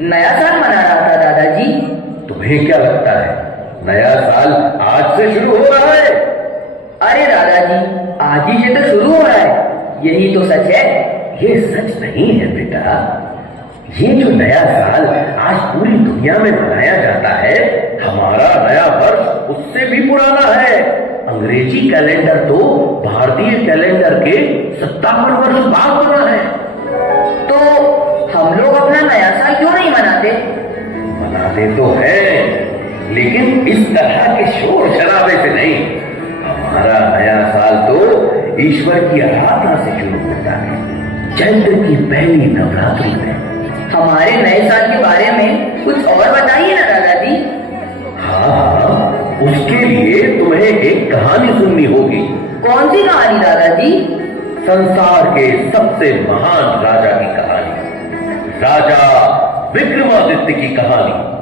नया साल मना रहा था दादाजी। तुम्हें क्या लगता है नया साल आज से शुरू हो रहा है? अरे दादाजी, आज ही से तो शुरू हो रहा है, यही तो सच है। ये सच नहीं है बेटा। ये जो नया साल आज पूरी दुनिया में मनाया जाता है, हमारा नया वर्ष उससे भी पुराना है। अंग्रेजी कैलेंडर तो भारतीय कैलेंडर के 57 वर्ष बाद बना है। तो हम लोग अपना नया साल क्यों नहीं मनाते? मनाते तो है, लेकिन इस तरह के शोर शराबे से नहीं। हमारा नया साल तो ईश्वर की आराधना से शुरू होता है, चैत्र की पहली नवरात्रि में। हमारे नए साल के बारे में कुछ और बताइए ना दादाजी। हाँ, उसके लिए तुम्हें एक कहानी सुननी होगी। कौन सी कहानी दादाजी? संसार के सबसे महान राजा की कहानी, राजा विक्रमादित्य की कहानी।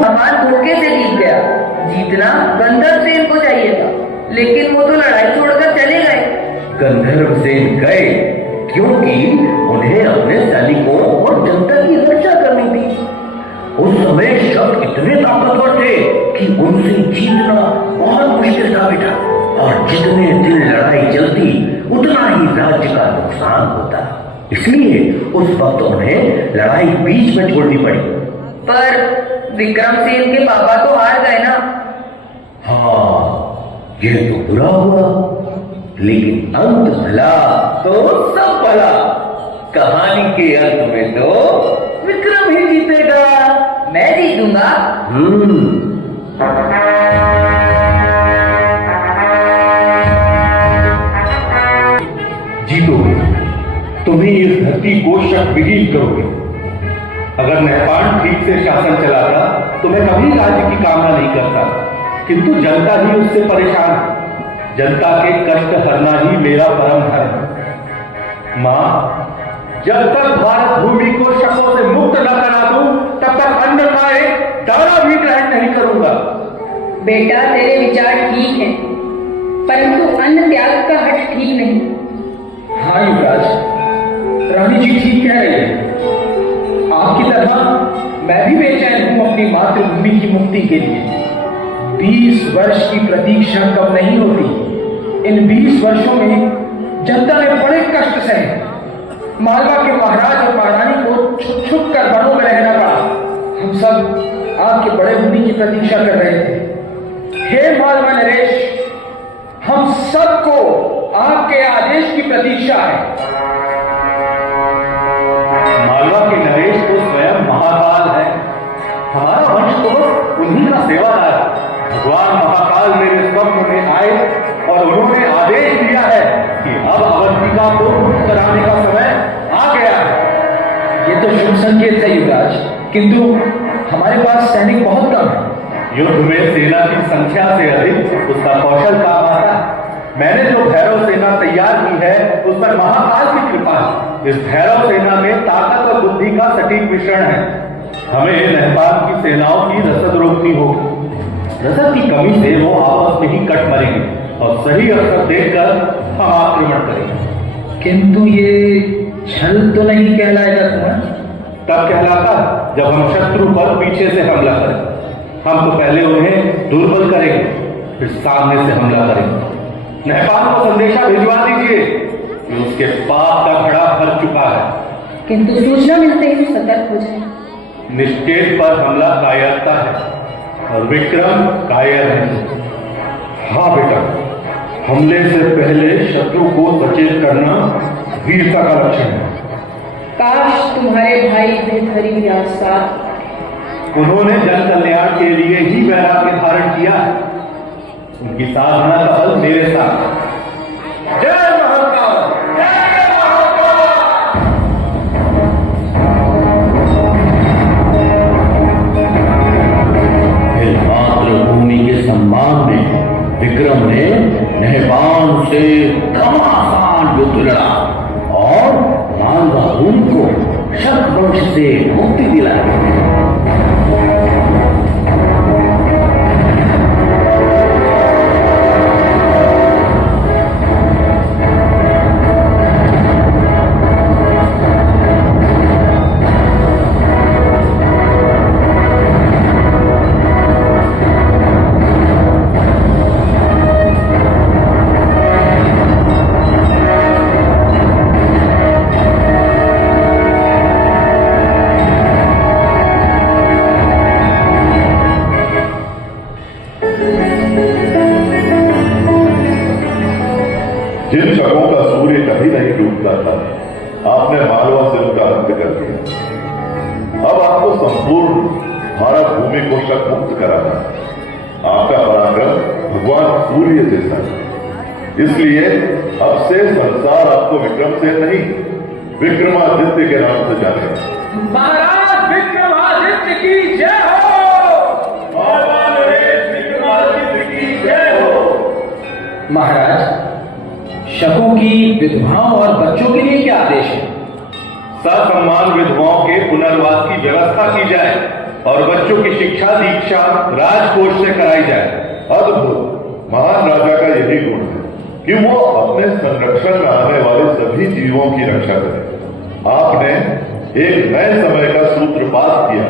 सामान धोखे से जीत गया। जीतना गंधर्वसेन को चाहिए था, लेकिन वो तो लड़ाई छोड़कर चले गए। गंधर्वसेन गए क्योंकि उन्हें अपने सैनिकों और जनता की रक्षा करनी थी। उस समय शब्द इतने ताकतवर थे कि उनसे जीतना बहुत मुश्किल था बेटा। और जितने दिन लड़ाई चलती उतना ही राज्य का नुकसान होता। इसलिए उस वक्त उन्हें लड़ाई बीच में छोड़नी पड़ी। पर विक्रमसेन के पापा तो हार गए ना। हाँ, ये तो बुरा हुआ, लेकिन अंत भला तो सब भला। कहानी के अंत में तो विक्रम ही जीतेगा। मैं जीतूंगा। जीतोगे, तुम ही इस धरती को शक्तिहीन करोगे। अगर नहपान ठीक से शासन चलाता तो मैं कभी राज्य की कामना नहीं करता, किंतु जनता ही उससे परेशान है। जनता के कष्ट हरना ही मेरा परम धर्म है। मां, जब तक भारत भूमि को शकों से मुक्त न करा दूं, तब तक अन्न का एक दाना भी ग्रहण नहीं करूंगा। बेटा, तेरे विचार ठीक हैं, परंतु अन्न त्याग का हट ठीक नहीं। हाँ युवराज, रानी जी ठीक कह रही है। आपकी तरह मैं भी बेचैन हूं अपनी मातृभूमि की मुक्ति के लिए। 20 वर्ष की प्रतीक्षा कब नहीं होती। इन 20 वर्षों में जनता ने बड़े कष्ट सहे। मालवा के महाराज और महारानी को छुप छुप कर वनों में रहना पड़ा। हम सब आपके बड़े होने की प्रतीक्षा कर रहे थे। हे मालवा नरेश, हम सबको आपके आदेश की प्रतीक्षा है। मालवा के नरेश तो स्वयं महाकाल है। शुभ संकेत है युवराज, किंतु हमारे पास सैनिक बहुत कम है। युद्ध में सेना की संख्या से अधिक उसका कौशल काम आता है। मैंने जो भैरव सेना तैयार की है उस पर महाकाल की कृपा है। इस भैरव सेना में ताकत और बुद्धि का सटीक मिश्रण है। हमें नहपान की सेनाओं की रसद रोकनी होगी। रसद की कमी से वो आपस में ही कट मरेंगे और सही अवसर देखकर हम आक्रमण करेंगे। किंतु ये छल तो नहीं कहलाएगा कुंवर? तब कहलाता है जब हम शत्रु पर पीछे से हमला करें। हम तो पहले उन्हें दुर्बल करेंगे, फिर सामने से हमला करेंगे। नहपान को संदेशा भिजवा दीजिए कि उसके पाप का घड़ा भर चुका है। किंतु सूचना मिलते ही सतर्क हो जाए। निश्चेत पर हमला कायरता है और विक्रम कायर है। हाँ बेटा, हमले से पहले शत्रु को सचेत करना वीरता का लक्षण है। काश तुम्हारे भाई बेहतरी भी आज साथ। उन्होंने जन कल्याण के लिए ही वैराग्य धारण किया है। उनकी साधना का फल मेरे साथ। जय महाकाल! जय महाकाल! मातृभूमि के सम्मान में विक्रम ने नहपान से घमासान युद्ध लड़ा और मालवाहन को शतवंश से मुक्ति दिलाई। जिन शकों का सूर्य कभी नहीं डूबता था, आपने मालवा से उनका अंत कर दिया। अब आपको संपूर्ण भारत भूमि को शक मुक्त कराना। आपका पराक्रम भगवान सूर्य जैसा है, इसलिए अब से संसार आपको विक्रम से नहीं, विक्रमादित्य के नाम से जाने। महाराज विक्रमादित्य की जय हो! विक्रमादित्य की जय हो! महाराज, शकों की विधवाओं और बच्चों के लिए क्या आदेश है? ससम्मान विधवाओं के पुनर्वास की व्यवस्था की जाए और बच्चों की शिक्षा दीक्षा राजकोष से कराई जाए। अद्भुत! महान राजा का यही गुण है कि वो अपने संरक्षण में आने वाले सभी जीवों की रक्षा करे। आपने एक नए समय का सूत्रपात किया।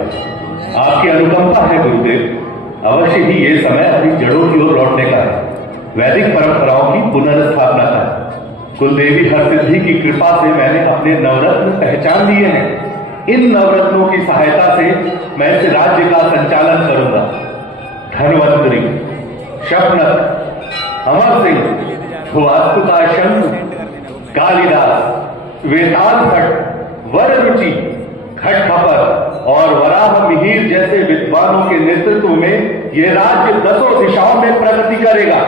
आपकी अनुकंपा है गुरुदेव। अवश्य ही ये समय अपनी जड़ों की ओर लौटने का है। वैदिक परंपराओं की पुनर्स्थापना का है। कुलदेवी हरसिद्धि की कृपा से मैंने अपने नवरत्न पहचान लिए हैं। इन नवरत्नों की सहायता से मैं इस राज्य का संचालन करूंगा। धनवंतरी, शपनक, अमर सिंह, वास्तुकाशंक, कालिदास, वेताल भट्ट, वररुचि, खटखपर और वराह मिहिर जैसे विद्वानों के नेतृत्व में यह राज्य 10 दिशाओं में प्रगति करेगा।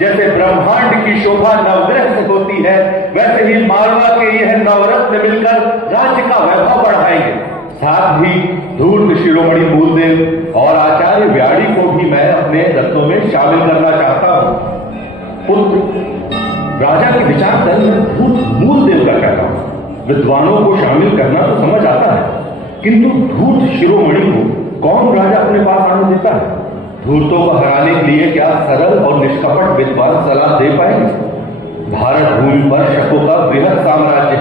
जैसे ब्रह्मांड की शोभा नवग्रह से होती है, वैसे ही मालवा के यह नवरत्न मिलकर राज्य का वैभव बढ़ाएंगे। साथ ही धूर्त शिरोमणि मूलदेव और आचार्य व्याड़ी को भी मैं अपने रत्नों में शामिल करना चाहता हूं। पुत्र, राजा के विचार दल में धूर्त मूलदेव का कहना हूं। विद्वानों को शामिल करना तो समझ आता है, किंतु धूर्त शिरोमणि को कौन राजा अपने पास आने देता है? धूर्तों को हराने के लिए क्या सरल और निष्कपट विद्वान सलाह दे पाएंगे? भारत भूमि पर शकों का बृहद साम्राज्य है।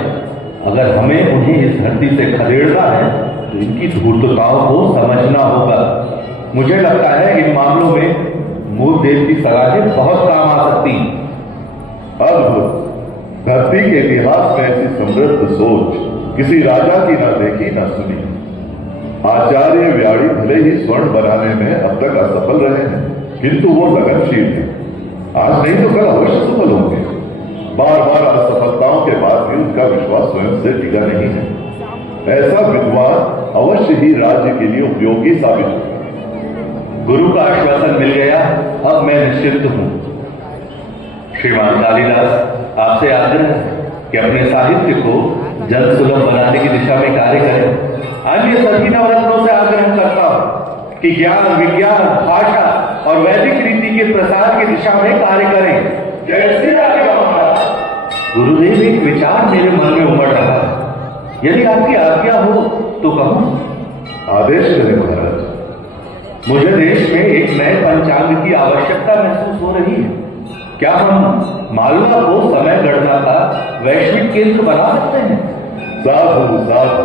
अगर हमें उन्हें इस धरती से खदेड़ना है तो इनकी धूर्तताओं को समझना होगा। मुझे लगता है इन मामलों में मूलदेव की सलाहें बहुत काम आ सकती हैं। अद्भुत! धरती के इतिहास में ऐसी समृद्ध सोच किसी राजा की न देखी न सुनी। आचार्य व्याड़ी भले ही स्वर्ण बनाने में अब तक असफल रहे हैं, किंतु वो लगनशील थे। आज नहीं तो कल अवश्य सफल होंगे। बार बार असफलताओं के बाद भी उनका विश्वास स्वयं से टिका नहीं है। ऐसा विद्वान अवश्य ही राज्य के लिए उपयोगी साबित होगा। गुरु का आश्वासन मिल गया, अब मैं निश्चिंत हूं। श्रीमान कालिदास, आपसे आग्रह है कि अपने साहित्य को जन सुलभ बनाने की दिशा में कार्य करें। अन्य सभी नवरत्नों से आग्रह करता हूं कि ज्ञान, विज्ञान, भाषा और वैदिक रीति के प्रसार की दिशा में कार्य करें। जैसे गुरुदेव, एक विचार मेरे मन में उमड़ रहा है, यदि आपकी आज्ञा हो तो कहूं। आदेश करें महाराज। मुझे देश में एक नए पंचांग की आवश्यकता महसूस हो रही है। क्या हम मालवा को समय गणना का वैश्विक केंद्र बना सकते हैं? साधु साधु,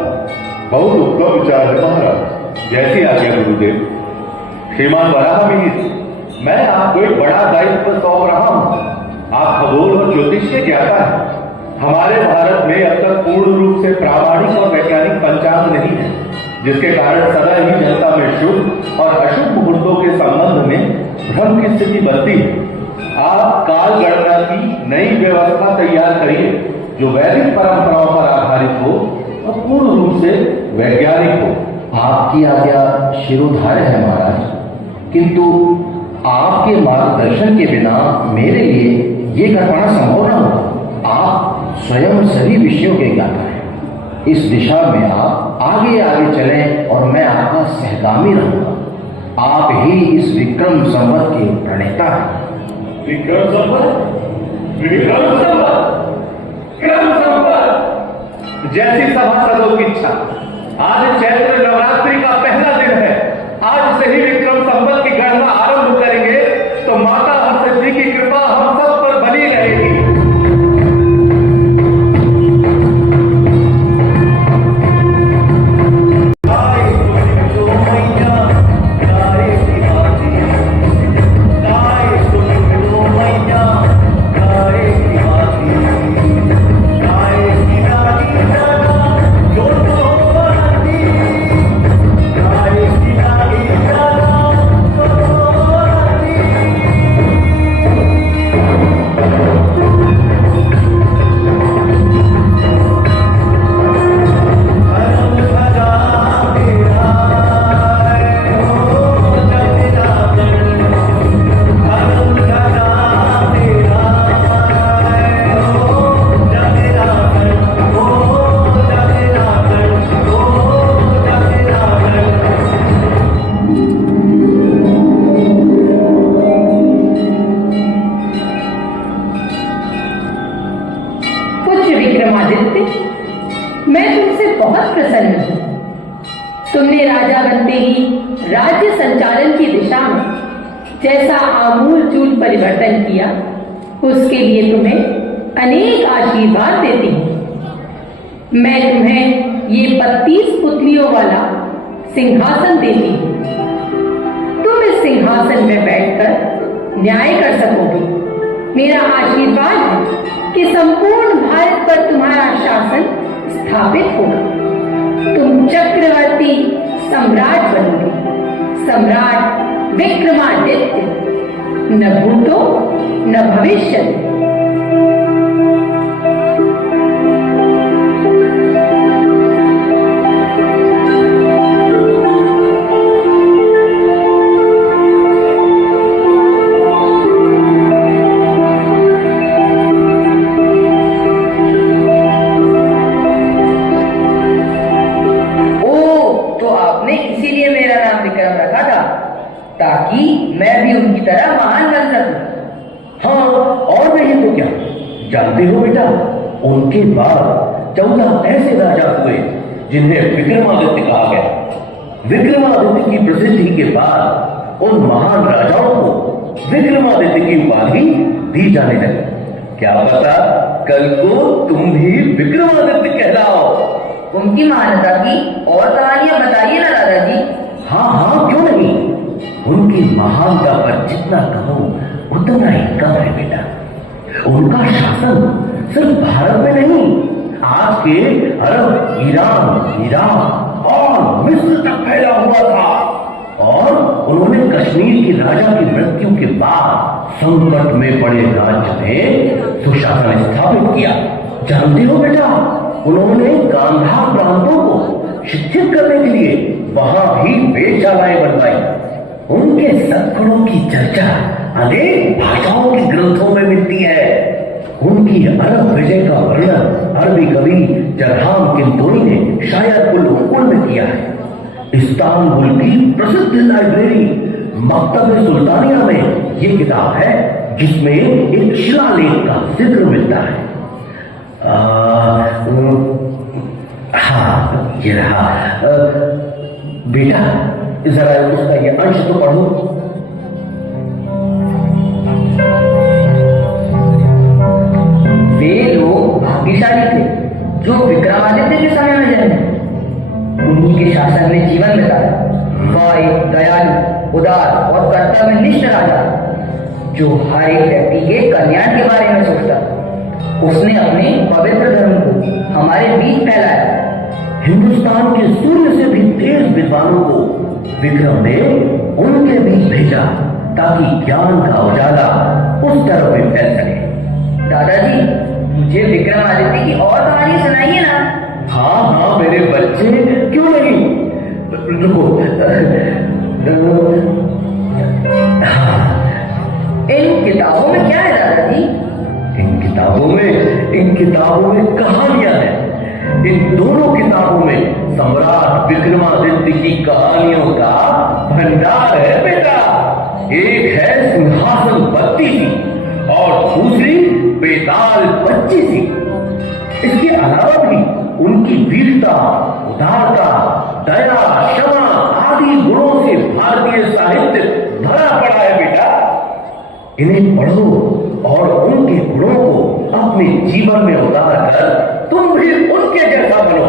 बहुत उत्तम विचार है महाराज। जैसी आज्ञा गुरुदेव। श्रीमान वराह मिहिर, मैं आपको एक बड़ा दायित्व सौंप रहा हूं। आप खगोल और ज्योतिष के ज्ञाता हैं। हमारे भारत में अब तक पूर्ण रूप से प्रामाणिक और वैज्ञानिक पंचांग नहीं है, जिसके कारण सदा ही जनता में शुभ और अशुभ मुहूर्तों के संबंध में भ्रम की स्थिति बनती है। आप काल गणना की नई व्यवस्था तैयार करिए, जो वैदिक परंपराओं पर आधारित हो और पूर्ण रूप से वैज्ञानिक हो। आपकी आज्ञा शिरोधार्य है महाराज, किंतु आपके मार्गदर्शन के बिना मेरे लिए ये कर पाना संभव न हो। आप स्वयं सभी विषयों के ज्ञाता हैं। इस दिशा में आप आगे आगे चलें और मैं आपका सहगामी रहूंगा। आप ही इस विक्रम संवत के प्रणेता हैं। विक्रम संवत, विक्रम संवत, विक्रम संवत। जैसी सभासदों की इच्छा। आज चैत्र नवरात्रि का पहला दिन है। आज से ही विक्रम संवत की गणना आरंभ करेंगे तो माता हरसिद्धि की कृपा हम सब पर बनी रहेगी। मैं तुमसे बहुत प्रसन्न हूं। तुमने राजा बनते ही राज्य संचालन की दिशा में जैसा आमूल चूल परिवर्तन किया, उसके लिए तुम्हें अनेक आशीर्वाद देती हूं। मैं तुम्हें ये 32 पुतलियों वाला सिंहासन देती हूं। तुम इस सिंहासन में बैठकर न्याय कर सकोगे। मेरा आशीर्वाद है कि संपूर्ण भारत पर तुम्हारा शासन स्थापित होगा। तुम चक्रवर्ती सम्राट बनोगे, सम्राट विक्रमादित्य, न भूतो न भविष्य। ताकि मैं भी उनकी तरह महान बन सकूं। हाँ, और नहीं तो क्या। जानते हो बेटा, उनके बाद 14 ऐसे राजा हुए जिन्हें विक्रमादित्य कहा गया। विक्रमादित्य की प्रसिद्धि के बाद उन महान राजाओं को विक्रमादित्य की उपाधि दी जाने लगी। क्या पता कल को तुम भी विक्रमादित्य कहलाओ। उनकी महानता की और कहानियां बताइए ना दादाजी। हाँ हाँ, क्यों नहीं। उनकी महानता पर जितना कहूं उतना ही कम है बेटा। उनका शासन सिर्फ भारत में नहीं, आज के अरब, ईरान और मिस्र तक फैला हुआ था। और उन्होंने कश्मीर के राजा की मृत्यु के बाद संकट में पड़े राज्य में सुशासन स्थापित किया। जानते हो बेटा, उन्होंने गांधार प्रांतों को शिक्षित करने के लिए वहां भी वेधशालाएं बनवाई। उनके सद्गुणों की चर्चा अनेक भाषाओं के ग्रंथों में मिलती है। उनकी अरब विजय का वर्णन अरबी कवि जरहाम किंतोई ने शायर उल हुकुम में किया। किया है। इस्तांबुल की प्रसिद्ध लाइब्रेरी मकतब सुल्तानिया में ये किताब है जिसमें एक शिलालेख का जिक्र मिलता है। हाँ, ये रहा। बेटा जरा उसका ये अंश तो पढ़ो। वे लोग भाग्यशाली थे जो विक्रमादित्य के समय में जन्मे, उन्हीं के शासन में जीवन बिताया। वह एक दयालु, उदार और कर्तव्यनिष्ठ राजा जो हर एक व्यक्ति के कल्याण के बारे में सोचता। उसने अपने पवित्र धर्म को हमारे बीच फैलाया। हिंदुस्तान के सूर्य से भी तेज विद्वानों को विक्रम ने उनके बीच भेजा ताकि ज्ञान का उजाला उस तरफ भी फैल सके। दादाजी, मुझे विक्रमादित्य की और कहानी सुनाइए ना। हाँ हाँ मेरे बच्चे, क्यों नहीं। रुको। इन किताबों में क्या है दादाजी? इन किताबों में कहानियां हैं। इन दोनों किताबों में सम्राट विक्रमादित्य की कहानियों का भंडार है बेटा। एक है सिंहासन बत्ती सी और दूसरी बेताल 25 सी। इसके अलावा भी उनकी वीरता, उदारता, दया, क्षमा आदि गुणों से भारतीय साहित्य भरा पड़ा है बेटा। इन्हें पढ़ो और उनके गुणों को अपने जीवन में उतार कर तुम भी उनके जैसा बनो।